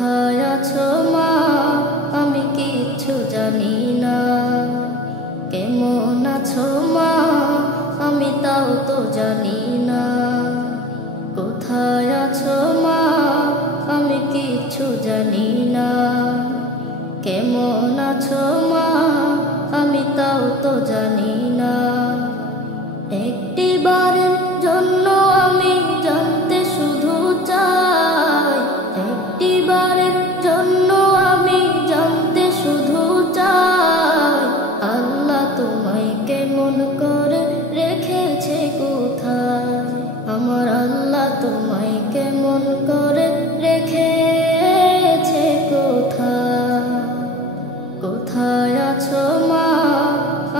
কোথায় আছো মা, আমি কিচ্ছু জানি না। কেমন আছো মা, আমি তাও তো জানি না। কোথায় আছো মা, আমি কিচ্ছু জানি না। কেমন আছো মা, আমি তাও তো জানি না। একটি বারের জন্য আমি জানতে শুধু চাই, একটি বারের জন্য আমি জানতে শুধু চাই, আল্লাহ তোমায় কেমন করে রেখেছে কোথায়। আমার আল্লাহ তোমায় কেমন করে রেখেছে কোথায়। কোথায় আছো মা,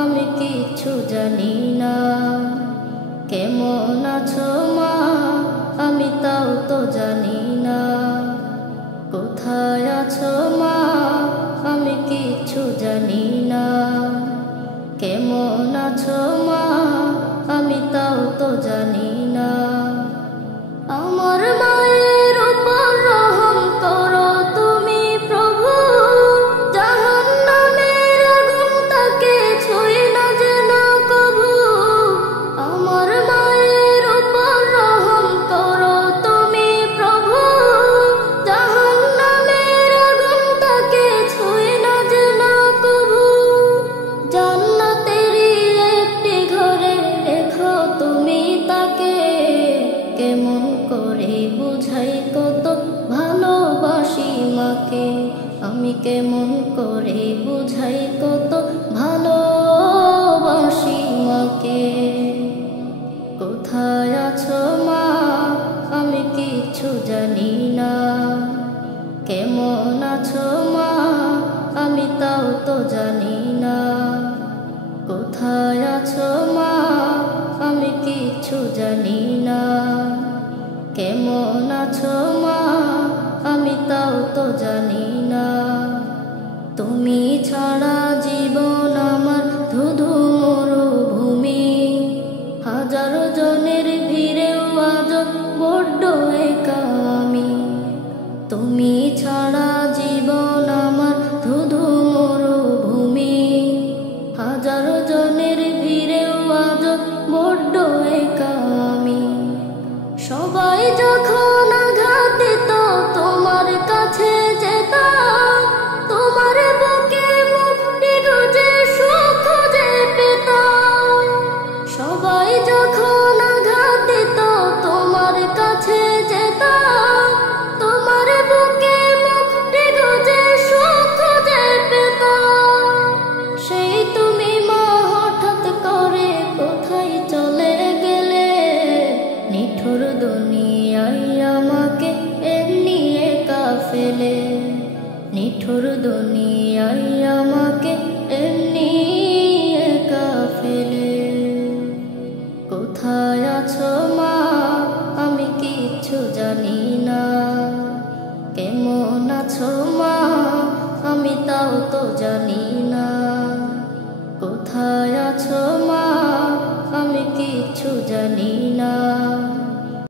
আমি কিচ্ছু জানি না। কেমন আছো মা, আমি তাও তো জানি না। কোথায় আছো মা, আমি কিচ্ছু জানি না। কেমন আছো মা, আমি তাও তো জানি না। আমার মায়ের উপর রহম করো তুমি প্রভু, জাহান্নামের আগুন তাকে ছুঁই না যেন কভু। আমার মায়ের উপর রহম করো তুমি প্রভু, জাহান্নামের আগুন তাকে ছুঁই না যেন কভু। জান্নাতেরই একটি ঘরে রেখো তুমি তাকে, কেমন করে বুঝাই কত ভালোবাসি মাকে। আমি কেমন করে বুঝাই কত ভালোবাসি মাকে। কোথায় আছো মা, আমি কিচ্ছু জানি না। কেমন আছো মা, আমি তাও তো জানি না। কোথায় আছো মা, আমি কিচ্ছু জানি না। কেমন আছো মা, আমি তাও তো জানি না। তুমি ছাড়া জীবন আমার ধুধু মরুভূমি, হাজারো জনের ভিড়েও আজ বড্ড একা আমি। তুমি ছাড়া জীবন আমার ধুধু মরুভূমি, হাজারো জনের ভিড়েও আজ বড্ড একা আমি। সবাই যখন আঘাতিত তোমার কাছে যেতাম, তোমার বুকে মুক্তি খুঁজে সুখ খুঁজে পেতাম। সবাই যখন আঘাতিত তোমার কাছে যেতাম, তোমার বুকে মুক্তি খুঁজে সুখ খুঁজে পেতাম। সেই তুমি মা হঠাৎ করে কোথায় চলে গেলে, নিঠুর দুনিয়ায় আমাকে এমনি একা ফেলে। নিঠুর দুনিয়া